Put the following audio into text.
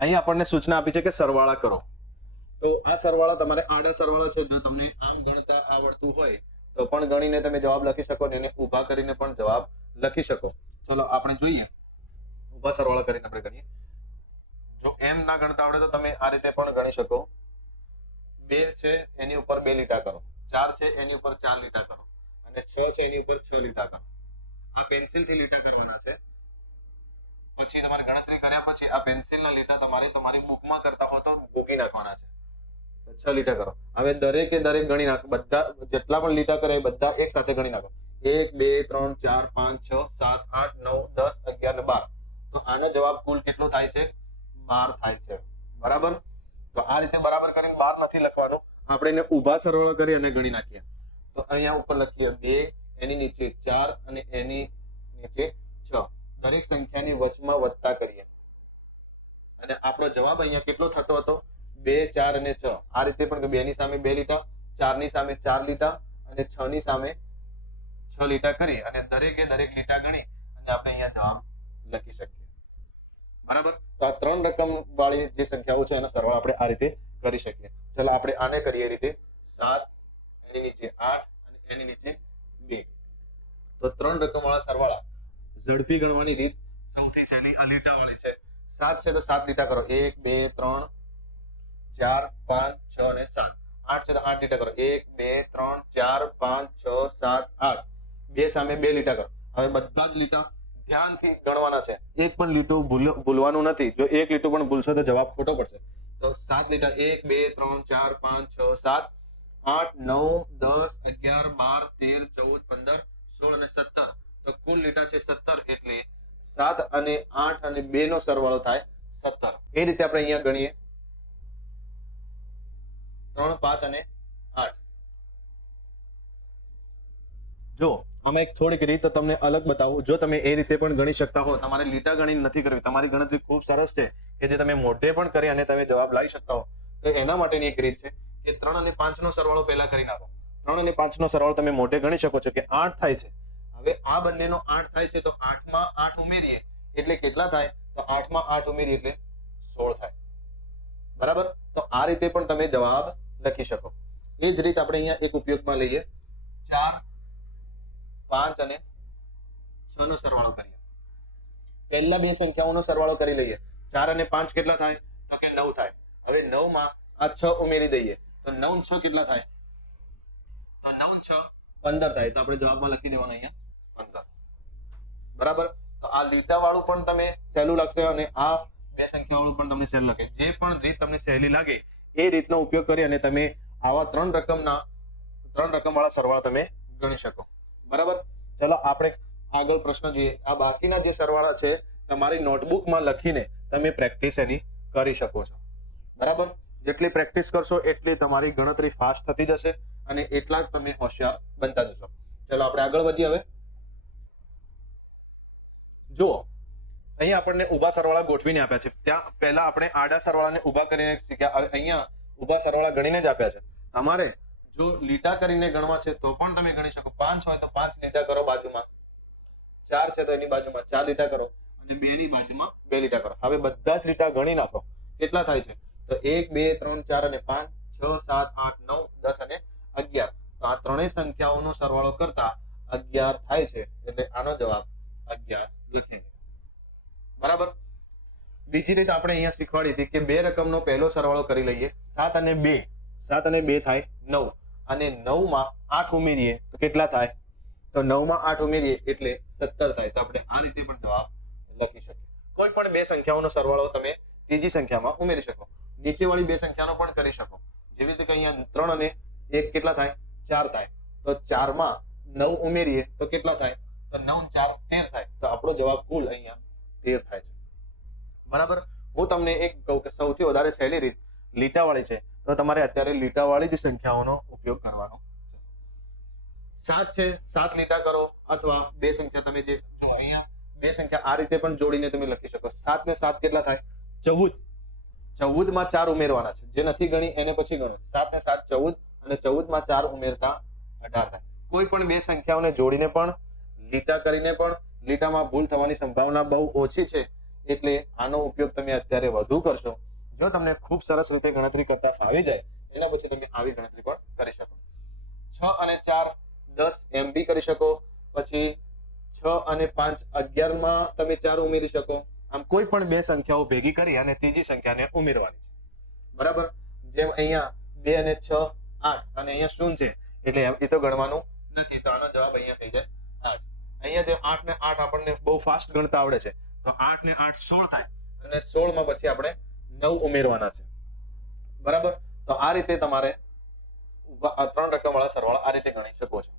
અહીં આપણને સૂચના આપી છે કે સરવાળા કરો. તો આ સરવાળા તમારે આડા સરવાળા છે, જો તમને આમ ગણતા આવડતું હોય, તો પણ ગણીને તમે જવાબ લખી શકો ને એને ઊભા કરીને પણ જવાબ લખી શકો. ચલો, આપણે જોઈએ. ઊભા સરવાળા કરીને આપણે ગણીએ. જો એમ ના ગણતા આવડે તો તમે આ રીતે પણ ગણી શકો. બે છે, એની ઉપર બે લીટા કરો. ચાર છે, એની ઉપર ચાર લીટા કરો. અને છ છે, એની ઉપર છ લીટા કરો. આ પેન્સિલથી લીટા કરવાના છે. પછી તમારે ગણતરી કર્યા પછી આ પેન્સિલના લીટા તમારે તમારી બુકમાં કરતા હો તો ભોગી નાખવાના છે. છ લીટા કરો. હવે દરેકે દરેક ગણી નાખો. બધા જેટલા પણ લીટા કરે એ બધા એક સાથે ગણી નાખો. એક, બે, ત્રણ, ચાર, પાંચ, છ, સાત, આઠ, નવ, દસ, અગિયાર બાર. તો આનો જવાબ કુલ કેટલો થાય છે? બાર થાય છે. બરાબર? તો આ રીતે બરાબર કરીને બાર નથી લખવાનું. આપણે એને ઊભા સરવાળો કરી અને ગણી નાખીએ. તો અહીંયા ઉપર લખીએ બે, એની નીચે ચાર અને એની નીચે દરેક સંખ્યાની વચમાં વત્તા કરીએ. અને આપણો જવાબ અહીંયા કેટલો થતો હતો? બે, ચાર અને છ. આ રીતે પણ બે ની સામે બે લીટા ચારની સામે ચાર લીટા અને છ ની સામે છ લીટા કરી અને દરેકે દરેક લીટા ગણી અને આપણે અહીંયા જવાબ લખી શકીએ. બરાબર? તો આ ત્રણ રકમ વાળી જે સંખ્યાઓ છે એનો સરવાળો આપણે આ રીતે કરી શકીએ. ચાલો આપણે આને કરીએ રીતે. સાત, એની નીચે આઠ અને એની નીચે બે. તો ત્રણ રકમ વાળા સરવાળા ઝડપી ગણવાની રીત સૌથી સહેલી આ વાળી છે. સાત છે તો સાત લીટા કરો. એક, બે, ત્રણ, ચાર, પાંચ, છ અને સાત. આઠ છે તો આઠ લીટા કરો. એક, બે, ત્રણ, ચાર, પાંચ, છ, સાત, આઠ. બે સામે બે લીટા કરો. હવે બધા જ લીટા ધ્યાનથી ગણવાના છે. એક પણ લીટું ભૂલ- ભૂલવાનું નથી. જો એક લીટું પણ ભૂલશો તો જવાબ ખોટો પડશે. તો સાત લીટા. એક, બે, ત્રણ, ચાર, પાંચ, છ, સાત. આઠ, નવ, દસ, અગિયાર, બાર, તેર, ચૌદ, પંદર, સોળ અને સત્તર. તો કુલ લીટા છે સત્તર એટલે સાત અને આઠ અને બે નો સરવાળો થાય સત્તર. એ રીતે આપણે અહીંયા ગણીએ. ત્રણ, પાંચ અને આઠ. જો અમે એક થોડીક રીત તમને અલગ બતાવું. જો તમે એ રીતે પણ ગણી શકતા હો, તમારે લીટા ગણી નથી કરવી. તમારી ગણતરી ખૂબ સરસ છે કે જે તમે મોઢે પણ કરી અને તમે જવાબ લાવી શકતા હો. તો એના માટેની એક રીત છે કે ત્રણ અને પાંચ નો સરવાળો પહેલા કરી નાખો. ત્રણ અને પાંચ નો સરવાળો તમે મોઢે ગણી શકો છો કે આઠ થાય છે. હવે આ બંનેનો આઠ થાય છે તો આઠમાં આઠ ઉમેરીએ. એટલે કેટલા થાય? તો આઠમાં આઠ ઉમેરીએ એટલે સોળ થાય. બરાબર? તો આ રીતે પણ તમે જવાબ લખી શકો. એ જ રીત આપણે અહીંયા એક ઉપયોગમાં લઈએ. ચાર, પાંચ અને છ નો સરવાળો કરીએ. પહેલા બે સંખ્યાઓનો સરવાળો કરી લઈએ. ચાર અને પાંચ કેટલા થાય? તો કે નવ થાય. હવે નવમાં આ છ ઉમેરી દઈએ. તો નવ છ કેટલા થાય? તો નવ છ પંદર થાય. તો આપણે જવાબમાં લખી દેવાનું અહીંયા. બરાબર? તો આ લીટા વાળું પણ તમે સહેલું લાગશે અને આ બે સંખ્યા વાળું પણ તમને સહેલું લાગે જે પણ રીત તમને સહેલી લાગે, એ રીતનો ઉપયોગ કરી અને તમે આવા ત્રણ રકમના, ત્રણ રકમ વાળા સરવાળા તમે ગણી શકો. બરાબર? ચલો, આપણે આગળ પ્રશ્ન જોઈએ. આ બાકીના જે સરવાળા છે, તમારી નોટબુકમાં લખીને તમે પ્રેક્ટિસ એની કરી શકો છો. બરાબર? જેટલી પ્રેક્ટિસ કરશો, એટલી તમારી ગણતરી ફાસ્ટ થતી જશે અને એટલા જ તમે હોશિયાર બનતા જશો. ચલો, આપણે આગળ વધીએ હવે. જુઓ, અહીં આપણને ઊભા સરવાળા ગોઠવીને આપ્યા છે. ત્યાં પહેલા આપણે આડા સરવાળાને ઊભા કરીને શીખ્યા અહીંયા ઊભા સરવાળા ગણીને જ આપ્યા છે. તમારે જો લીટા કરીને ગણવા છે તો પણ તમે ગણી શકો. પાંચ હોય તો પાંચ લીટા કરો બાજુમાં. ચાર છે તો એની બાજુમાં ચાર લીટા કરો. અને બે ની બાજુમાં બે લીટા કરો. હવે બધા જ લીટા ગણી નાખો. કેટલા થાય છે? તો એક, બે, ત્રણ, ચાર અને પાંચ, છ, સાત, આઠ, નવ, દસ અને અગિયાર. તો આ ત્રણેય સંખ્યાઓનો સરવાળો કરતા અગિયાર થાય છે. એટલે આનો જવાબ અગિયાર લખીએ બરાબર? બીજી રીત આપણે અહીંયા શીખવાડી હતી કે બે રકમનો પહેલો સરવાળો કરી લઈએ. સાત અને બે. સાત અને બે થાય નવ. અને નવમાં આઠ ઉમેરીએ તો કેટલા થાય? તો નવમાં આઠ ઉમેરીએ એટલે સત્તર થાય. તો આપણે આ રીતે પણ જવાબ લખી શકીએ. કોઈ પણ બે સંખ્યાઓનો સરવાળો તમે ત્રીજી સંખ્યામાં ઉમેરી શકો. નીચેવાળી બે સંખ્યાનો પણ કરી શકો. જેવી રીતે કે અહીંયા ત્રણ અને એક કેટલા થાય? ચાર થાય. તો ચારમાં નવ ઉમેરીએ તો કેટલા થાય? તો નવ ચાર તેર થાય. તો આપણો જવાબ કુલ અહીંયા તેર થાય છે. બરાબર? હું તમને એક કહું કે સૌથી વધારે સહેલી રીત લીટાવાળી છે. તો તમારે અત્યારે લીટાવાળી જ સંખ્યાઓનો ઉપયોગ કરવાનો છે. સાત છે. સાત લીટા કરો અથવા બે સંખ્યા તમે જે જો અહીંયા બે સંખ્યા આ રીતે પણ જોડીને તમે લખી શકો. સાત ને સાત કેટલા થાય? ચૌદ. ચૌદમાં ચાર ઉમેરવાના છે. જે નથી ગણી એને પછી ગણો. સાત ને સાત ચૌદ અને ચૌદમાં ચાર ઉમેરતા અઢાર થાય. કોઈ પણ બે સંખ્યાઓને જોડીને પણ લીટા કરીને પણ લીટામાં ભૂલ થવાની સંભાવના બહુ ઓછી છે, એટલે આનો ઉપયોગ તમે અત્યારે વધુ કરશો. જો તમને ખૂબ સરસ રીતે ગણતરી કરતા ફાવી જાય, એના પછી તમે આવી ગણતરી પણ કરી શકો. છ અને ચાર દસ એમ બી કરી શકો, પછી છ અને પાંચ અગિયારમાં તમે ચાર ઉમેરી શકો. આમ કોઈ પણ બે સંખ્યાઓ ભેગી કરી અને ત્રીજી સંખ્યાને ઉમેરવાની છે. બરાબર? જેમ અહીંયા બે અને છ આઠ, અને અહીંયા શૂન્ય છે, એટલે એ તો ગણવાનું નથી. તો આનો જવાબ અહીંયા થઈ જાય આઠ. અહીંયા જે આઠ ને આઠ આપણને બહુ ફાસ્ટ ગણતા આવડે છે. તો આઠ ને આઠ સોળ થાય. અને સોળમાં પછી આપણે નવ ઉમેરવાના છે. બરાબર? તો આ રીતે તમારે ત્રણ રકમ વાળા સરવાળા આ રીતે ગણી શકો છો.